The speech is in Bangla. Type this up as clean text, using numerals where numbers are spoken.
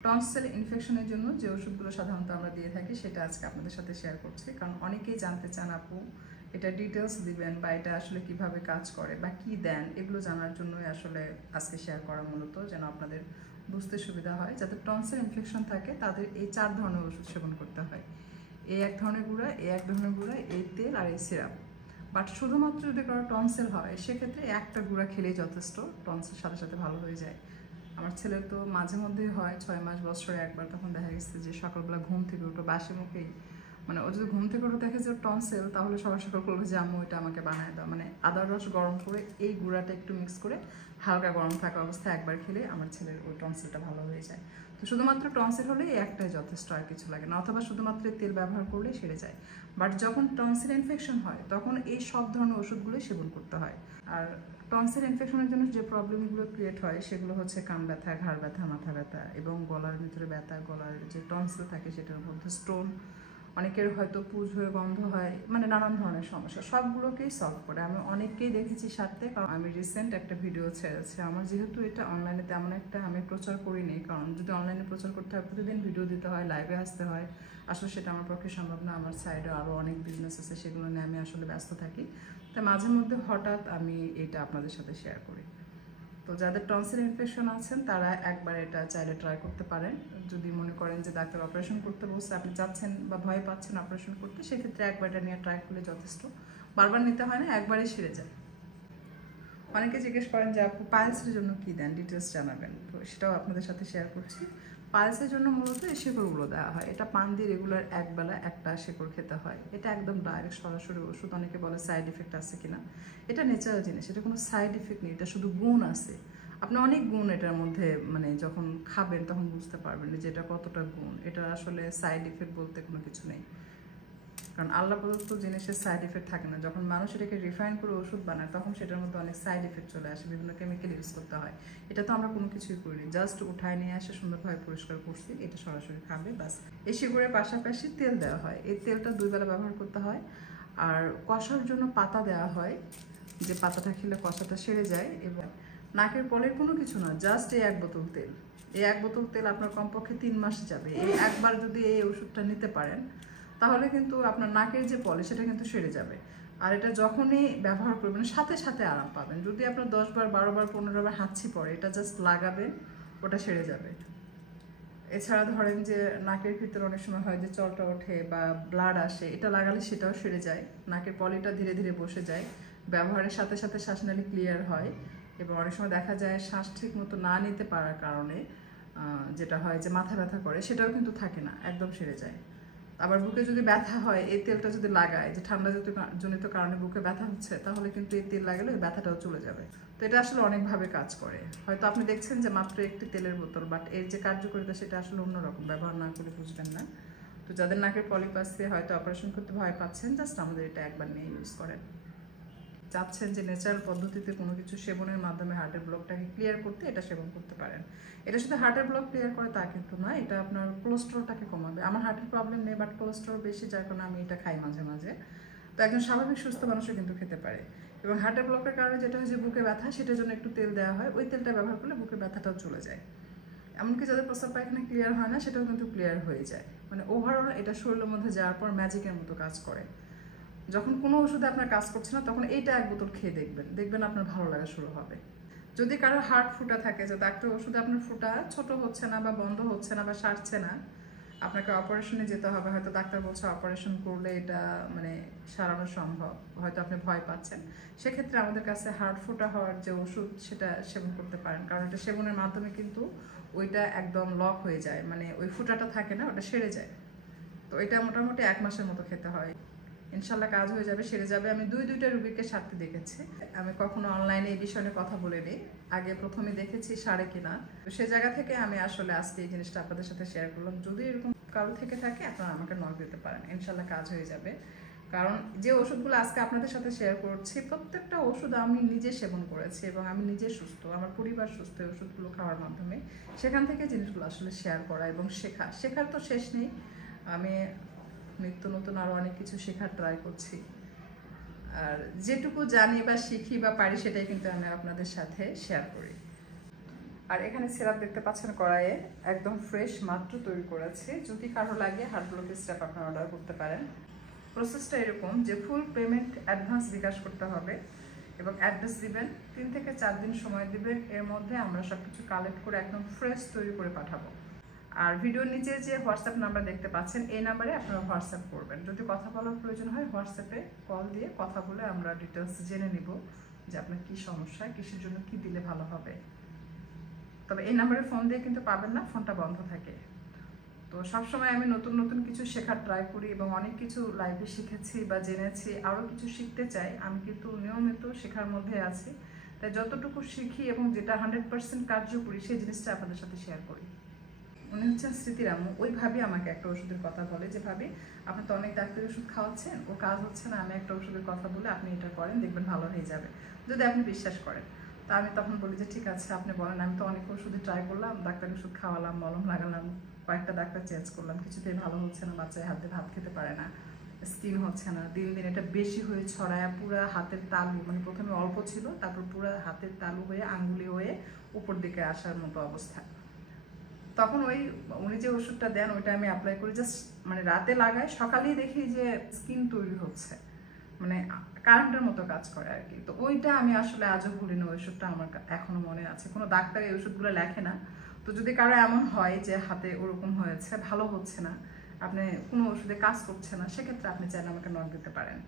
টনসিল ইনফেকশনের জন্য যে ওষুধগুলো সাধারণত আমরা দিয়ে থাকি সেটা আজকে আপনাদের সাথে শেয়ার করছি, কারণ অনেকেই জানতে চান আপু এটা ডিটেলস দিবেন বা এটা আসলে কিভাবে কাজ করে বা কি দেন, এগুলো জানার জন্যই আসলে আজকে শেয়ার করা, মূলত যেন আপনাদের বুঝতে সুবিধা হয়। যাদের টনসিল ইনফেকশন থাকে তাদের এই 4 ধরনের ওষুধ সেবন করতে হয়। এই এক ধরনের গুঁড়া, এই এক ধরনের গুঁড়া, এই তেল আর এই সিরাপ। বাট শুধুমাত্র যদি কারো টনসিল হয় সেক্ষেত্রে একটা গুঁড়া খেলেই যথেষ্ট, টনসিল সাথে সাথে ভালো হয়ে যায়। আমার ছেলের তো মাঝে মধ্যেই হয় 6 মাস বছরে একবার, তখন দেখা গেছে যে সকালবেলা ঘুম থেকে উঠো বাসি মুখেই, মানে ও যদি ঘুম থেকে উঠে দেখে যে টনসিল, তাহলে সকাল সকাল করবে যে আম্মু এটা আমাকে বানায় দাও, মানে আদার রস গরম করে এই গুঁড়াটা একটু মিক্স করে হালকা গরম থাকা অবস্থায় একবার খেলে আমার ছেলের ওই টনসিলটা ভালো হয়ে যায়। তো শুধুমাত্র টনসিল হলে এই একটাই যথেষ্ট, আর কিছু লাগে না, অথবা শুধুমাত্র তেল ব্যবহার করলেই সেরে যায়। বাট যখন টনসিল ইনফেকশন হয় তখন এই সব ধরনের ওষুধগুলোই সেবন করতে হয়। আর টনসিল ইনফেকশনের জন্য যে প্রবলেমগুলো ক্রিয়েট হয় সেগুলো হচ্ছে কান ব্যথা, ঘাড় ব্যথা, মাথা ব্যথা এবং গলার ভিতরে ব্যথা, গলার যে টনসিল থাকে সেটার মধ্যে স্টোন, অনেকের হয়তো পুজ হয়ে গন্ধ হয়, মানে নানান ধরনের সমস্যা, সবগুলোকেই সলভ করে। আমি অনেককেই দেখেছি সারতে, কারণ আমি রিসেন্ট একটা ভিডিও ছেড়েছি। আমার যেহেতু এটা অনলাইনে তেমন একটা আমি প্রচার করিনি, কারণ যদি অনলাইনে প্রচার করতে হয় প্রতিদিন ভিডিও দিতে হয়, লাইভে আসতে হয়, আসলে সেটা আমার পক্ষে সম্ভব না। আমার সাইডে আরও অনেক বিজনেস আছে, সেগুলো নিয়ে আমি আসলে ব্যস্ত থাকি। তাই মাঝে মধ্যে হঠাৎ আমি এটা আপনাদের সাথে শেয়ার করি। তো যাদের টনসিল ইনফেকশন আছেন তারা একবার এটা চাইলে ট্রাই করতে পারেন। যদি মনে করেন যে ডাক্তার অপারেশন করতে বলছে, আপনি চাচ্ছেন বা ভয় পাচ্ছেন অপারেশন করতে, সেক্ষেত্রে একবার এটা নিয়ে ট্রাই করলে যথেষ্ট, বারবার নিতে হয় না, একবারই সেরে যায়। অনেকে জিজ্ঞেস করেন যে আপু পাইলসের জন্য কী দেন, ডিটেলস জানাবেন, তো সেটাও আপনাদের সাথে শেয়ার করছি। পাইলসের জন্য মূলত এই শেকড়গুলো দেওয়া হয়। এটা পান দিয়ে রেগুলার একবেলা একটা শেকড় খেতে হয়। এটা একদম ডাইরেক্ট সরাসরি ওষুধ। অনেকে বলে সাইড ইফেক্ট আছে কিনা, এটা ন্যাচারাল জিনিস, এটা কোনো সাইড ইফেক্ট নেই, এটা শুধু গুণ আছে। আপনি অনেক গুণ এটার মধ্যে, মানে যখন খাবেন তখন বুঝতে পারবেন যে এটা কতটা গুণ। এটা আসলে সাইড ইফেক্ট বলতে কোনো কিছু নেই, কারণ আল্লাহ প্রদত্ত জিনিসের সাইড এফেক্ট থাকে না। যখন মানুষ এটাকে রিফাইন করে ওষুধ বানায় তখন সেটার মধ্যে অনেক সাইড এফেক্ট চলে আসে, বিভিন্ন কেমিক্যাল ইউজ করতে হয়। এটা তো আমরা কোনো কিছুই করিনি, জাস্ট উঠায় নিয়ে আসে সুন্দরভাবে পরিষ্কার করছি, এটা সরাসরি খাবে বাস। এই শিকড়ের পাশাপাশি তেল দেওয়া হয়, এই তেলটা 2 বেলা ব্যবহার করতে হয়। আর কষার জন্য পাতা দেওয়া হয়, যে পাতাটা খেলে কষাটা সেরে যায়। এবং নাকের পলের কোনো কিছু না, জাস্ট এই 1 বোতল তেল, এই 1 বোতল তেল আপনার কমপক্ষে 3 মাস যাবে। এই একবার যদি এই ওষুধটা নিতে পারেন তাহলে কিন্তু আপনার নাকের যে পলে সেটা কিন্তু সেরে যাবে। আর এটা যখনই ব্যবহার করবেন সাথে সাথে আরাম পাবেন। যদি আপনার 10 বার 12 বার 15 বার হাঁচি পড়ে, এটা জাস্ট লাগাবেন, ওটা সেরে যাবে। এছাড়া ধরেন যে নাকের ভিতরে অনেক সময় হয় যে চলটা ওঠে বা ব্লাড আসে, এটা লাগালে সেটাও সেরে যায়, নাকের পলিটা ধীরে ধীরে বসে যায়, ব্যবহারের সাথে সাথে শ্বাসনালী ক্লিয়ার হয়। এবং অনেক সময় দেখা যায় শ্বাস ঠিক মতো না নিতে পারার কারণে যেটা হয় যে মাথা ব্যথা করে, সেটাও কিন্তু থাকে না, একদম সেরে যায়। আবার বুকে যদি ব্যথা হয়, এই তেলটা যদি লাগায়, যে ঠান্ডা জনিত কারণে বুকে ব্যথা হচ্ছে, তাহলে কিন্তু এই তেল লাগালে ওই ব্যথাটাও চলে যাবে। তো এটা আসলে অনেকভাবে কাজ করে। হয়তো আপনি দেখছেন যে মাত্র একটি তেলের বোতল, বাট এর যে কার্যকারিতা সেটা আসলে অন্যরকম, ব্যবহার না করে বুঝবেন না। তো যাদের নাকের পলিপ আছে, হয়তো অপারেশন করতে ভয় পাচ্ছেন, জাস্ট আমাদের এটা একবার নিয়ে ইউজ করেন। চাচ্ছেন যে ন্যাচারাল পদ্ধতিতে কোনো কিছু সেবনের মাধ্যমে হার্টের ব্লকটাকে ক্লিয়ার করতে, এটা সেবন করতে পারেন। এটা শুধু হার্টের ব্লক ক্লিয়ার করে তা কিন্তু নয়, এটা আপনার কোলেস্ট্রলটাকে কমাবে। আমার হার্টের প্রবলেম নেই, বাট কোলেস্ট্রল বেশি, যার কারণে আমি এটা খাই মাঝে মাঝে। তো একজন স্বাভাবিক সুস্থ মানুষও কিন্তু খেতে পারে। এবং হার্টের ব্লকের কারণে যেটা হয় যে বুকে ব্যথা, সেটার জন্য একটু তেল দেওয়া হয়, ওই তেলটা ব্যবহার করলে বুকে ব্যথাটাও চলে যায়। এমনকি যাদের প্রস্রাব পায়খানা ক্লিয়ার হয় না, সেটাও কিন্তু ক্লিয়ার হয়ে যায়। মানে ওভারঅল এটা শরীরের মধ্যে যাওয়ার পর ম্যাজিকের মতো কাজ করে। যখন কোনো ওষুধে আপনার কাজ করছে না, তখন এইটা 1 বোতল খেয়ে দেখবেন, দেখবেন আপনার ভালো লাগা শুরু হবে। যদি কারো হার্ট ফুটা থাকে, যে একটা ওষুধে আপনার ফুটা ছোট হচ্ছে না বা বন্ধ হচ্ছে না বা সারছে না, আপনাকে অপারেশনে যেতে হবে, হয়তো ডাক্তার বলছে অপারেশন করলে এটা মানে সারানো সম্ভব, হয়তো আপনি ভয় পাচ্ছেন, সেক্ষেত্রে আমাদের কাছে হার্ট ফুটা হওয়ার যে ওষুধ সেটা সেবন করতে পারেন, কারণ এটা সেবনের মাধ্যমে কিন্তু ওইটা একদম লক হয়ে যায়, মানে ওই ফুটাটা থাকে না, ওটা সেরে যায়। তো এটা মোটামুটি 1 মাসের মতো খেতে হয়, ইনশাল্লাহ কাজ হয়ে যাবে, সেরে যাবে। আমি 2টা রুগীকে সারতে দেখেছি। আমি কখনো অনলাইনে এই বিষয়ে কথা বলিনি, আগে প্রথমে দেখেছি সারে কিনা, তো সে জায়গা থেকে আমি আসলে আজকে এই জিনিসটা আপনাদের সাথে শেয়ার করলাম। যদি এরকম কারো থেকে থাকে আপনারা আমাকে নক দিতে পারেন, ইনশাল্লাহ কাজ হয়ে যাবে। কারণ যে ওষুধগুলো আজকে আপনাদের সাথে শেয়ার করছি, প্রত্যেকটা ওষুধ আমি নিজে সেবন করেছি এবং আমি নিজে সুস্থ, আমার পরিবার সুস্থ এই ওষুধগুলো খাওয়ার মাধ্যমে। সেখান থেকে জিনিসগুলো আসলে শেয়ার করা এবং শেখার তো শেষ নেই। আমি নিত্য নতুন আরও অনেক কিছু শেখার ট্রাই করছি, আর যেটুকু জানি বা শিখি বা পারি সেটাই কিন্তু আমি আপনাদের সাথে শেয়ার করি। আর এখানে সিরাপ দেখতে পাচ্ছেন কড়াইয়ে একদম ফ্রেশ মাত্র তৈরি করেছি। যদি কারো লাগে হার্ট ব্লকের সিরাপ আপনারা অর্ডার করতে পারেন। প্রসেসটা এরকম যে ফুল পেমেন্ট অ্যাডভান্স বিকাশ করতে হবে এবং অ্যাড্রেস দিবেন, 3 থেকে 4 দিন সময় দিবেন। এর মধ্যে আমরা সব কিছু কালেক্ট করে একদম ফ্রেশ তৈরি করে পাঠাবো। আর ভিডিওর নিচে যে হোয়াটসঅ্যাপ নাম্বার দেখতে পাচ্ছেন এই নাম্বারে আপনারা হোয়াটসঅ্যাপ করবেন। যদি কথা বলার প্রয়োজন হয় হোয়াটসঅ্যাপে কল দিয়ে কথা বলে আমরা ডিটেলস জেনে নিব যে আপনার কী সমস্যা, কিসের জন্য কি দিলে ভালো হবে। তবে এই নাম্বারে ফোন দিয়ে কিন্তু পাবেন না, ফোনটা বন্ধ থাকে। তো সবসময় আমি নতুন নতুন কিছু শেখার ট্রাই করি এবং অনেক কিছু লাইভে শিখেছি বা জেনেছি, আরও কিছু শিখতে চাই। আমি কিন্তু নিয়মিত শেখার মধ্যে আছি, তাই যতটুকু শিখি এবং যেটা 100% কার্যকরী সেই জিনিসটা আপনাদের সাথে শেয়ার করি। উনি হচ্ছেন স্মৃতির আম্মু। ওইভাবে আমাকে একটা ওষুধের কথা বলে, যেভাবে আপনি তো অনেক ডাক্তারি ওষুধ খাওয়াচ্ছেন, ও কাজ হচ্ছে না, আমি একটা ওষুধের কথা বলে আপনি এটা করেন, দেখবেন ভালো হয়ে যাবে, যদি আপনি বিশ্বাস করেন। তা আমি তখন বলি যে ঠিক আছে আপনি বলেন। আমি তো অনেক ওষুধে ট্রাই করলাম, ডাক্তারি ওষুধ খাওয়ালাম, মলম লাগালাম, কয়েকটা ডাক্তার চেঞ্জ করলাম, কিছুতেই ভালো হচ্ছে না। বাচ্চায় হাতে ভাত খেতে পারে না, স্কিন হচ্ছে না, দিন দিন এটা বেশি হয়ে ছড়ায় পুরা হাতের তালু, মানে প্রথমে অল্প ছিল, তারপর পুরা হাতের তালু হয়ে আঙ্গুলি হয়ে উপর দিকে আসার মতো অবস্থা। তখন উনি যে ওষুধটা দেন ওইটা আমি অ্যাপ্লাই করি, জাস্ট মানে রাতে লাগাই, সকালেই দেখি যে স্কিন তৈরি হচ্ছে, মানে কারেন্টের মতো কাজ করে আর কি। তো ওইটা আমি আসলে আজও ভুলিনি, ওই ওষুধটা আমার এখনো মনে আছে। কোনো ডাক্তার এই ওষুধগুলো লেখে না। তো যদি কারো এমন হয় যে হাতে ওরকম হয়েছে, ভালো হচ্ছে না, আপনি কোনো ওষুধে কাজ করছে না, সেক্ষেত্রে আপনি চাইলে আমাকে নক দিতে পারেন।